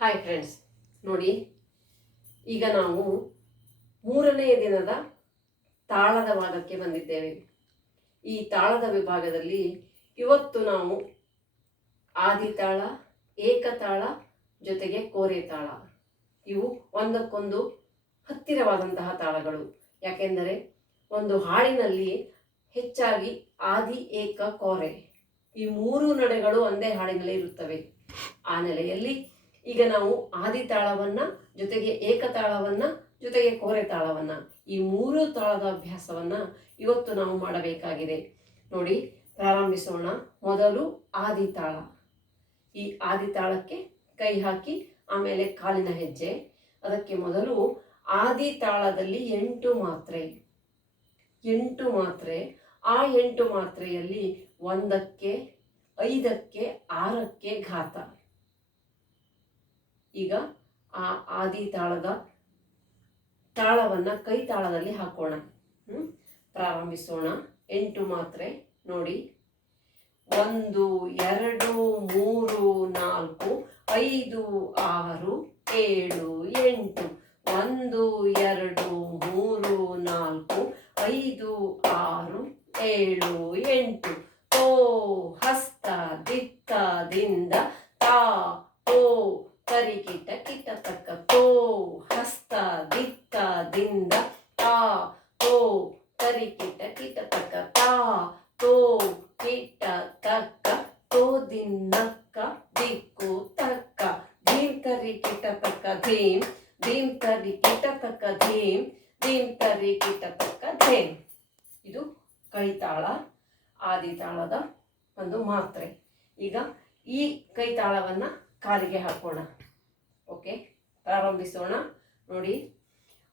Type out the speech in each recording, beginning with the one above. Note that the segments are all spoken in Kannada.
ಹಾಯ್ ಫ್ರೆಂಡ್ಸ್, ನೋಡಿ ಈಗ ನಾವು ಮೂರನೆಯ ದಿನದ ತಾಳದ ಭಾಗಕ್ಕೆ ಬಂದಿದ್ದೇವೆ. ಈ ತಾಳದ ವಿಭಾಗದಲ್ಲಿ ಇವತ್ತು ನಾವು ಆದಿತಾಳ, ಏಕತಾಳ ಜೊತೆಗೆ ಕೋರೆ ತಾಳ, ಇವು ಒಂದಕ್ಕೊಂದು ಹತ್ತಿರವಾದಂತಹ ತಾಳಗಳು. ಯಾಕೆಂದರೆ ಒಂದು ಹಾಡಿನಲ್ಲಿ ಹೆಚ್ಚಾಗಿ ಆದಿ, ಏಕ, ಕೋರೆ ಈ ಮೂರು ನಡೆಗಳು ಒಂದೇ ಹಾಡಿನಲ್ಲಿ ಇರುತ್ತವೆ. ಆ ನೆಲೆಯಲ್ಲಿ ಈಗ ನಾವು ಆದಿತಾಳವನ್ನ ಜೊತೆಗೆ ಏಕತಾಳವನ್ನ ಜೊತೆಗೆ ಕೋರೆ ತಾಳವನ್ನ ಈ ಮೂರು ತಾಳದ ಅಭ್ಯಾಸವನ್ನ ಇವತ್ತು ನಾವು ಮಾಡಬೇಕಾಗಿದೆ. ನೋಡಿ, ಪ್ರಾರಂಭಿಸೋಣ. ಮೊದಲು ಆದಿತಾಳ. ಈ ಆದಿತಾಳಕ್ಕೆ ಕೈ ಹಾಕಿ ಆಮೇಲೆ ಕಾಲಿನ ಹೆಜ್ಜೆ. ಅದಕ್ಕೆ ಮೊದಲು ಆದಿತಾಳದಲ್ಲಿ 8 ಮಾತ್ರೆ. 8 ಮಾತ್ರೆ. ಆ 8 ಮಾತ್ರೆಯಲ್ಲಿ 1ಕ್ಕೆ, 5ಕ್ಕೆ, 6ಕ್ಕೆ ಘಾತ. ಈಗ ಆ ಆದಿತಾಳದ ತಾಳವನ್ನ ಕೈ ತಾಳದಲ್ಲಿ ಹಾಕೋಣ. ಪ್ರಾರಂಭಿಸೋಣ. 8 ಮಾತ್ರೆ. ನೋಡಿ, 1 2 3 4 5 6 7 8. 1 2 3 4 5 6 7 8. ತೋ ಹಸ್ತ ದಿತ್ತ ದಿಂದ ತಾ ತೋ ತರಿಕಿಟ ಕಿಟ ತಕ್ಕ. ತೋ ಹಸ್ತ ದಿತ್ತ ದಿಂದ ತಾ ತೋ ತರಿಕಿಟ ಕಿಟ ತಕ್ಕ. ತಾ ತೋ ಕಿಟ ತಕ್ಕ. ತೋ ದಿನ್ನಕ್ಕ ದಿಕ್ಕು ತಕ್ಕ. ಧೀಂ ತರಿ ಕಿಟ ತಕ್ಕ ಧೀಂ. ಧೀಂ ತರಿ ಕಿಟ ತಕ್ಕ ಧೀಂ. ಧೀಂ ತರಿ ಕಿಟ ತಕ್ಕ ಧೀಂ. ಇದು ಕೈತಾಳ, ಆದಿತಾಳದ ಒಂದು ಮಾತ್ರೆ. ಈಗ ಈ ಕೈತಾಳವನ್ನ ಕಾಲಿಗೆ ಹಾಕೋಣ. ಓಕೆ, ಪ್ರಾರಂಭಿಸೋಣ. ನೋಡಿ,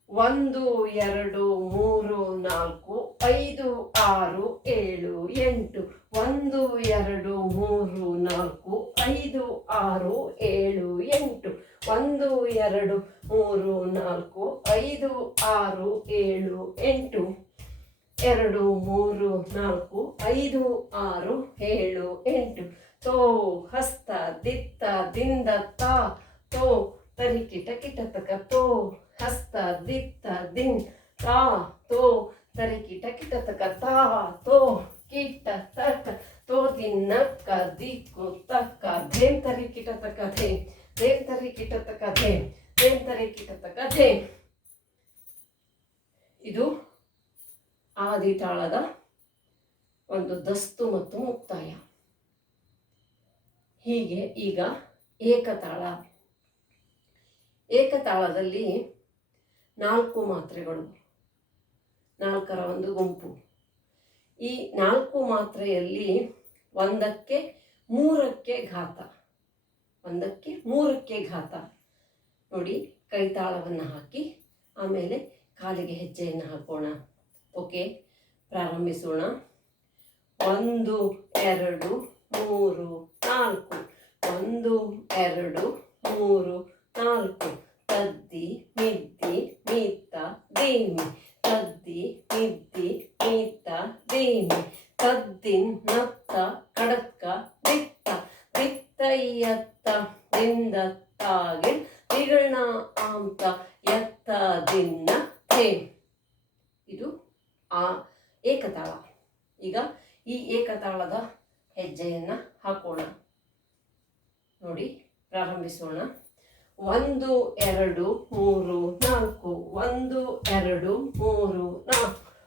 1 2 3 4 5 6 7 8. 1 2 3 4 5 6 7 8. 1 2 3 4 5 6 7 8. 2 3 4 5 6 7 8. ತೋ ಹಸ್ತ ದಿತ್ತ ದಿಂದ ತಾ ತೋ ತರಿಕಿಟ ಕಿಟ ತಕ. ತೋ ಹಸ್ತ ದಿತ್ತ ದಿನ್ ತಾ ತೋ ತರಿಕಿಟ ಕಿಟ ತಕ. ತಾ ತೋ ಕಿಟ ತಕ. ತೋ ದಿನ್ನಕ್ಕ ದಿಕ್ಕು ತಕ್ಕ. ಧೇಂ ತರಿ ಕಿಟ ತಕ ಧೇಂ. ಧೇಂ ತರಿ ಕಿಟ ತಕ ಧೇಂ. ಧೇಂ ತರಿ ಕಿಟ ತಕ ಧೇಂ. ಇದು ಆದಿತಾಳದ ಒಂದು ದಸ್ತು ಮತ್ತು ಮುಕ್ತಾಯ. ಹೀಗೆ ಈಗ ಏಕತಾಳ. ಏಕತಾಳದಲ್ಲಿ 4 ಮಾತ್ರೆಗಳು, 4ರ ಒಂದು ಗುಂಪು. ಈ 4 ಮಾತ್ರೆಯಲ್ಲಿ 1ಕ್ಕೆ 3ಕ್ಕೆ ಘಾತ. 1ಕ್ಕೆ 3ಕ್ಕೆ ಘಾತ. ನೋಡಿ, ಕೈತಾಳವನ್ನು ಹಾಕಿ ಆಮೇಲೆ ಕಾಲಿಗೆ ಹೆಜ್ಜೆಯನ್ನು ಹಾಕೋಣ. ಓಕೆ, ಪ್ರಾರಂಭಿಸೋಣ. 1 2 3 4. 1 2 3 4. ತದ್ದಿ ಮಿದ್ದಿ ಮೀತ ದೇಮಿ. ತದ್ದಿ ಮಿದ್ದಿ ಮೀತ ದೇಮಿ. ತದ್ದಿನ್ ನತ್ತ ಕಡಕ್ಕ ದಿತ್ತ. ದಿತ್ತಯ್ಯತ್ತ ದಿಂದ ತಾಗೆ ದಿಗಣ ಆಂತ ಎತ್ತ ದಿನ್ನ ಧೇಂ. ಇದು ಆ ಏಕತಾಳ. ಈಗ ಈ ಏಕತಾಳದ ಹೆಜ್ಜೆಯನ್ನ ಹಾಕೋಣ. ನೋಡಿ, ಪ್ರಾರಂಭಿಸೋಣ. 1 2 3 4. 1 2 3 4.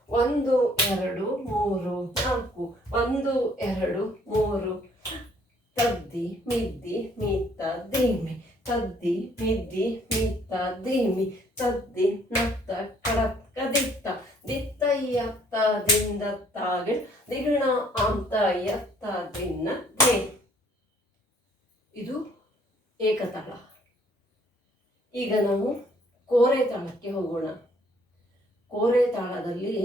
1 2 3 4. 1 2 3. ತದ್ದಿ ಮಿದ್ದಿ ಮೀತ ದೇಮಿ. ತದ್ದಿ ಮಿದ್ದಿ ಮೀತ ದೇಮಿ. ತದ್ದಿ ನತ್ತ ಕಡಕ್ಕ ದಿತ್ತ. ದಿತ್ತಯ್ಯತ್ತ ದಿಂದ ತಾಗೆ ದಿಗಣ ಅಂತ ಎತ್ತ ದಿನ್ನ ಧೇ. ಇದು ಏಕತಾಳ. ಈಗ ನಾವು ಕೋರೆ ತಾಳಕ್ಕೆ ಹೋಗೋಣ. ಕೋರೆ ತಾಳದಲ್ಲಿ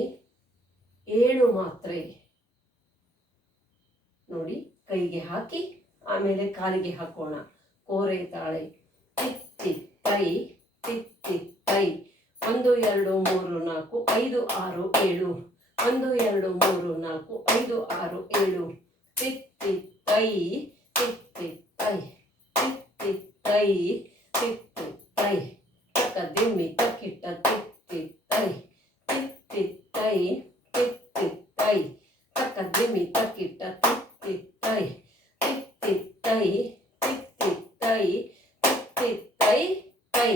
7 ಮಾತ್ರೆ. ನೋಡಿ, ಕೈಗೆ ಹಾಕಿ ಆಮೇಲೆ ಕಾಲಿಗೆ ಹಾಕೋಣ. ಕೋರೆ ತಾಳೆ. ತಿತ್ತಿ ತೈ ತಿತ್ತಿ ತೈ. 1 2 3 4 5 6 7. 1 2 3 4 5 6 7. ತಿತ್ತಿ ತೈ ತಿತ್ತಿ ತೈ. ತಿತ್ತಿ ತೈ ತೈ ತಿತ್ತಿ ತೈ ತೈ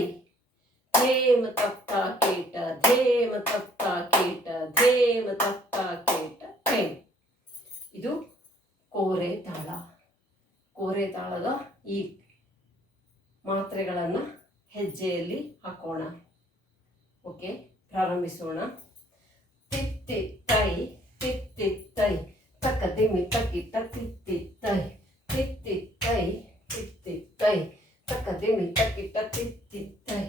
ಧೇಮ ತತ್ತ ಕೇಟ ಧೇಮ ತತ್ತ ಕೇಟ ಧೇಮ ತತ್ತ ಕೇಟ ಧೇಮ್. ಇದು ಕೋರೆ ತಾಳ. ಕೋರೆ ತಾಳದ ಈ ಮಾತ್ರೆಗಳನ್ನು ಹೆಜ್ಜೆಯಲ್ಲಿ ಹಾಕೋಣ. ಓಕೆ, ಪ್ರಾರಂಭಿಸೋಣ. ತಿತ್ತಿ ತೈ ತಿತ್ತಿ ತೈ ತಕ್ಕ ದಿಮ್ಮಿ ತಕ್ಕಿಟ್ಟ ತಿತ್ತಿ ತೈ ತಿತ್ತಿ ತೈ ತಿತ್ತಿ ತೈ ತಕ್ಕ ದಿಮ್ಮಿ ತಕ್ಕಿಟ್ಟ ತಿತ್ತಿ ತೈ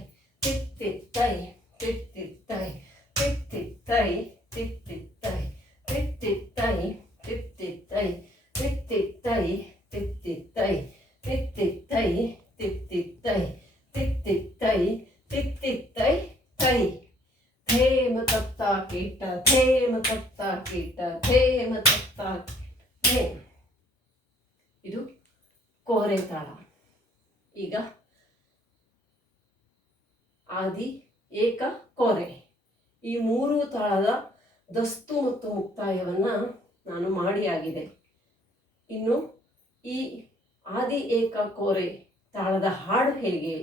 ತಿತ್ತಿ ತೈ ತಿತ್ತಿ ತೈ ತಿತ್ತಿ ತೈ ತಿತ್ತಿ ತೈ ತಿತ್ತಿ ತೈ ತಿತ್ತಿ ತೈ ತಿತ್ತಿ ತೈ ತಿತ್ತಿ ತೈ ತಿತ್ತಿ ತೈ ತಿತ್ತಿ ತೈ ತಿತ್ತಿ ತೈ ತಿತ್ತಿ ತೈ ತೈ ಧೇಮ ತತ್ತ ಕೀಟ ಧೇಮ ತತ್ತ ಕೀಟ ಧೇಮ ತತ್ತ ಧೇಮ್. ಇದು ಕೋರೆ ತಾಳ. ಈಗ ಆದಿ ಏಕ ಕೋರೆ ಈ ಮೂರು ತಾಳದ ದಸ್ತು ಮತ್ತು ಮುಕ್ತಾಯವನ್ನ ನಾನು ಮಾಡಿ ಆಗಿದೆ. ಇನ್ನು ಈ ಆದಿ ಏಕ ಕೋರೆ ತಾಳದ ಹಾಡು ಹೇಗೆ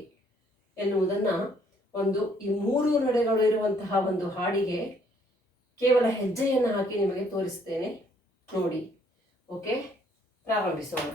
ಎನ್ನುವುದನ್ನು ಈ ಮೂರು ನಡೆಗಳು ಇರುವಂತಹ ಒಂದು ಹಾಡಿಗೆ ಕೇವಲ ಹೆಜ್ಜೆಯನ್ನು ಹಾಕಿ ನಿಮಗೆ ತೋರಿಸ್ತೇನೆ, ನೋಡಿ. ಓಕೆ, ಪ್ರಾರಂಭಿಸೋಣ.